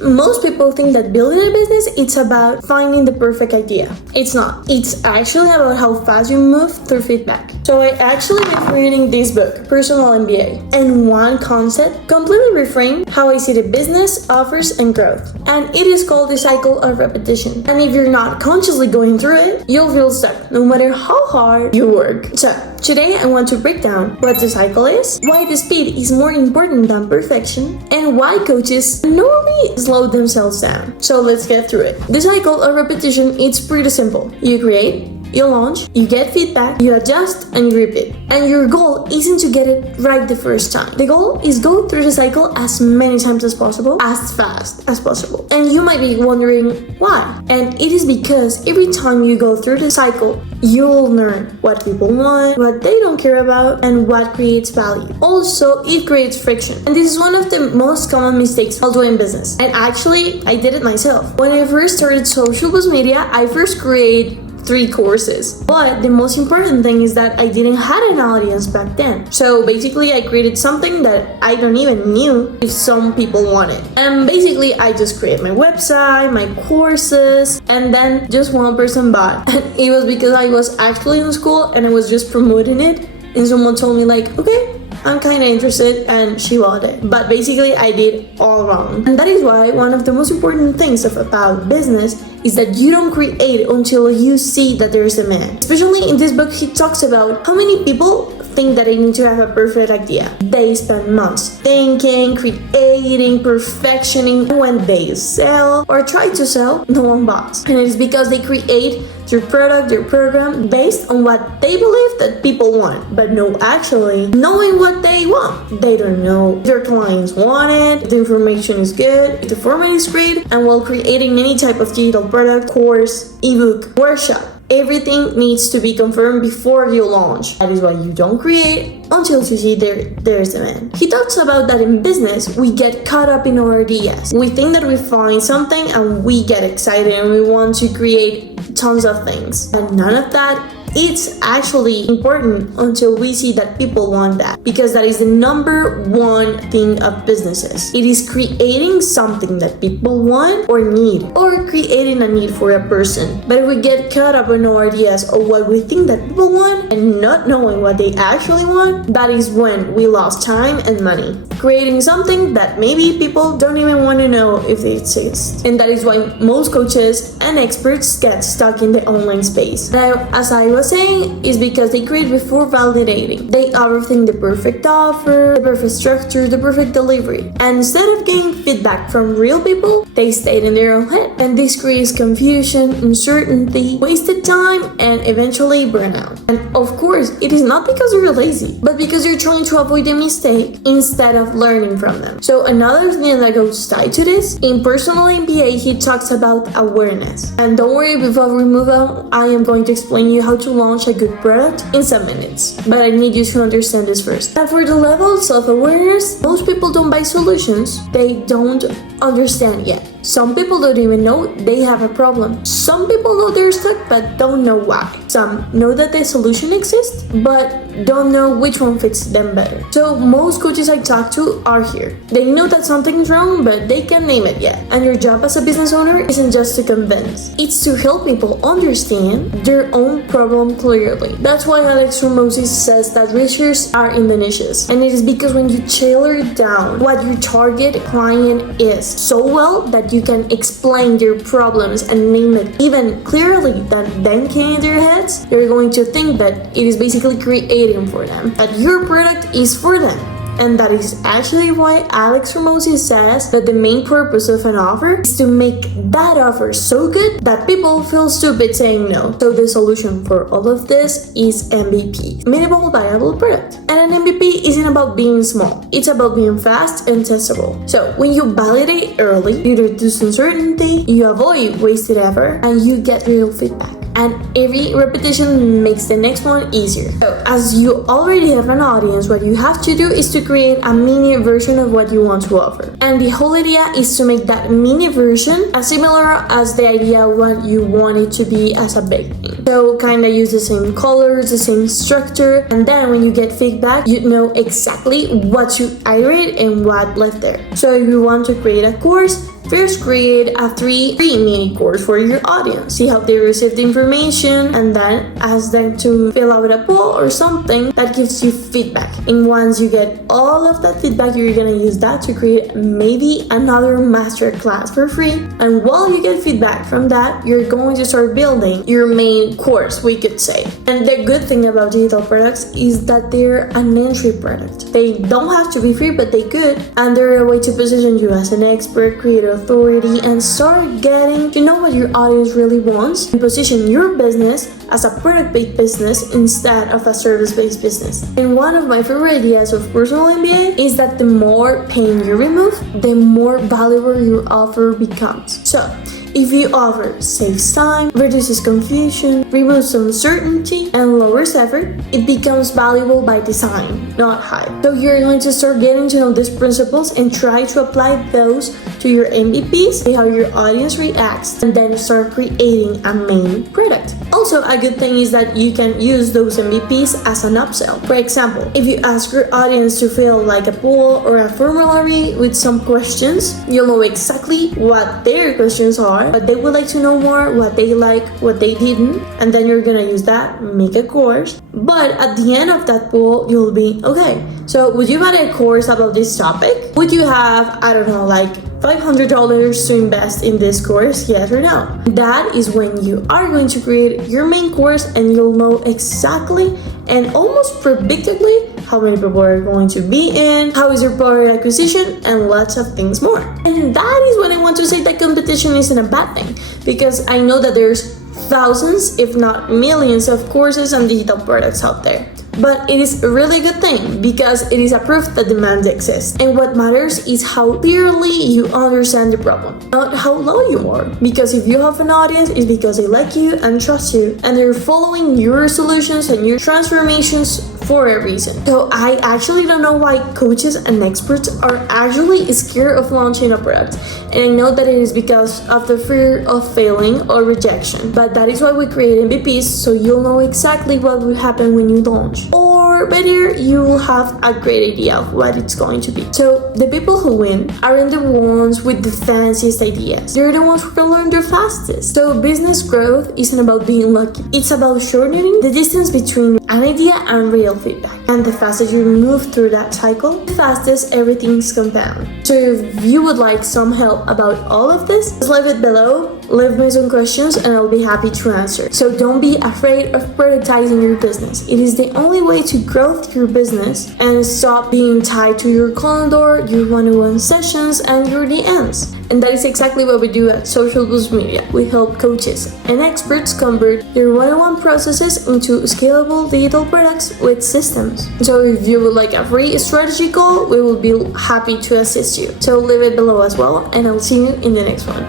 Most people think that building a business, it's about finding the perfect idea. It's not. It's actually about how fast you move through feedback. So I actually been reading this book, Personal MBA, and one concept completely reframed how I see the business, offers, and growth. And it is called the cycle of repetition. And if you're not consciously going through it, you'll feel stuck no matter how hard you work. So today I want to break down what the cycle is, why the speed is more important than perfection, and why coaches normally slow themselves down. So let's get through it. The cycle of repetition is pretty simple. You create, you launch, you get feedback, you adjust, and you repeat. And your goal isn't to get it right the first time. The goal is go through the cycle as many times as possible, as fast as possible. And you might be wondering why. And it is because every time you go through the cycle, you'll learn what people want, what they don't care about, and what creates value. Also, it creates friction. And this is one of the most common mistakes while doing business. And actually, I did it myself. When I first started social media, I first created 3 courses. But the most important thing is that I didn't have an audience back then. So basically I created something that I don't even knew if some people wanted. And basically I just created my website, my courses, and then just one person bought. And it was because I was actually in school and I was just promoting it. And someone told me like, okay, I'm kind of interested, and she bought it. But basically I did all wrong. And that is why one of the most important things about business is that you don't create until you see that there is a demand. Especially in this book, he talks about how many people think that they need to have a perfect idea. They spend months thinking, creating, perfectioning. When they sell or try to sell, no one buys. And it is because they create their product, their program based on what they believe that people want, but no actually knowing what they want. They don't know if their clients want it, if the information is good, if the format is great. And while creating any type of digital product, course, ebook, workshop, everything needs to be confirmed before you launch. That is why you don't create until you see there's demand. He talks about that in business, we get caught up in our ideas. We think that we find something and we get excited and we want to create tons of things. And none of that it's actually important until we see that people want that, because that is the number one thing of businesses. It is creating something that people want or need, or creating a need for a person. But if we get caught up in our ideas of what we think that people want and not knowing what they actually want, that is when we lost time and money creating something that maybe people don't even want to know if it exists. And that is why most coaches and experts get stuck in the online space. Now, as I was saying, is because they create before validating. They overthink the perfect offer, the perfect structure, the perfect delivery. And instead of getting feedback from real people, they stayed in their own head. And this creates confusion, uncertainty, wasted time, and eventually burnout. And of course, it is not because you're lazy, but because you're trying to avoid a mistake instead of learning from them. So another thing that goes tied to this, in Personal MBA, he talks about awareness. And don't worry, before we move on, I am going to explain you how to launch a good product in some minutes. But I need you to understand this first. And for the level of self-awareness, most people don't buy solutions they don't understand yet. Some people don't even know they have a problem. Some people know they're stuck but don't know why. Some know that the solution exists but don't know which one fits them better. So most coaches I talk to are here. They know that something is wrong but they can't name it yet. And your job as a business owner isn't just to convince. It's to help people understand their own problem clearly. That's why Alex Hormozi says that riches are in the niches. And it is because when you tailor down what your target client is so well that you can explain their problems and name it even clearly than them can in their heads, you're going to think that it is basically creating for them, that your product is for them. And that is actually why Alex Hormozi says that the main purpose of an offer is to make that offer so good that people feel stupid saying no. So the solution for all of this is MVP, minimal viable product. And an MVP isn't about being small, it's about being fast and testable. So when you validate early, you reduce uncertainty, you avoid wasted effort, and you get real feedback. And every repetition makes the next one easier. So as you already have an audience, what you have to do is to create a mini version of what you want to offer. And the whole idea is to make that mini version as similar as the idea of what you want it to be as a big thing. So kind of use the same colors, the same structure, and then when you get feedback, you know exactly what to iterate and what left there. So if you want to create a course, First, create a 3 mini course for your audience. See how they receive the information and then ask them to fill out a poll or something that gives you feedback. And once you get all of that feedback, you're gonna use that to create maybe another master class for free. And while you get feedback from that, you're going to start building your main course, we could say. And the good thing about digital products is that they're an entry product. They don't have to be free, but they could. And they're a way to position you as an expert, create authority, and start getting to know what your audience really wants and position your business as a product-based business instead of a service-based business. And one of my favorite ideas of personal MBA is that the more pain you remove, the more valuable your offer becomes. So, if you offer saves time, reduces confusion, removes uncertainty, and lowers effort, it becomes valuable by design, not hype. So you're going to start getting to know these principles and try to apply those to your MVPs, see how your audience reacts, and then start creating a main product. Also, a good thing is that you can use those MVPs as an upsell. For example, if you ask your audience to fill like a poll or a formulary with some questions, you'll know exactly what their questions are, what they would like to know more, what they like, what they didn't, and then you're gonna use that, make a course. But at the end of that poll, you'll be, okay, so would you buy a course about this topic? Would you have, I don't know, like $500 to invest in this course, yes or no? That is when you are going to create your main course and you'll know exactly and almost predictably how many people are going to be in, how is your product acquisition, and lots of things more. And that is when I want to say that competition isn't a bad thing, because I know that there's thousands, if not millions, of courses and digital products out there. But it is a really good thing because it is a proof that demand exists. And what matters is how clearly you understand the problem, not how low you are. Because if you have an audience, it's because they like you and trust you, and they're following your solutions and your transformations for a reason. So I actually don't know why coaches and experts are actually scared of launching a product. And I know that it is because of the fear of failing or rejection. But that is why we create MVPs, so you'll know exactly what will happen when you launch. Or better, you will have a great idea of what it's going to be. So the people who win aren't the ones with the fanciest ideas. They're the ones who can learn the fastest. So business growth isn't about being lucky. It's about shortening the distance between an idea and real feedback. And the faster you move through that cycle, the fastest everything's compound. So if you would like some help about all of this, just leave it below. Leave me some questions and I'll be happy to answer. So don't be afraid of productizing your business. It is the only way to grow your business and stop being tied to your calendar, your one-on-one sessions, and your DMs. And that is exactly what we do at Social Boost Media. We help coaches and experts convert their one-on-one processes into scalable digital products with systems. So if you would like a free strategy call, we will be happy to assist you. So leave it below as well, and I'll see you in the next one.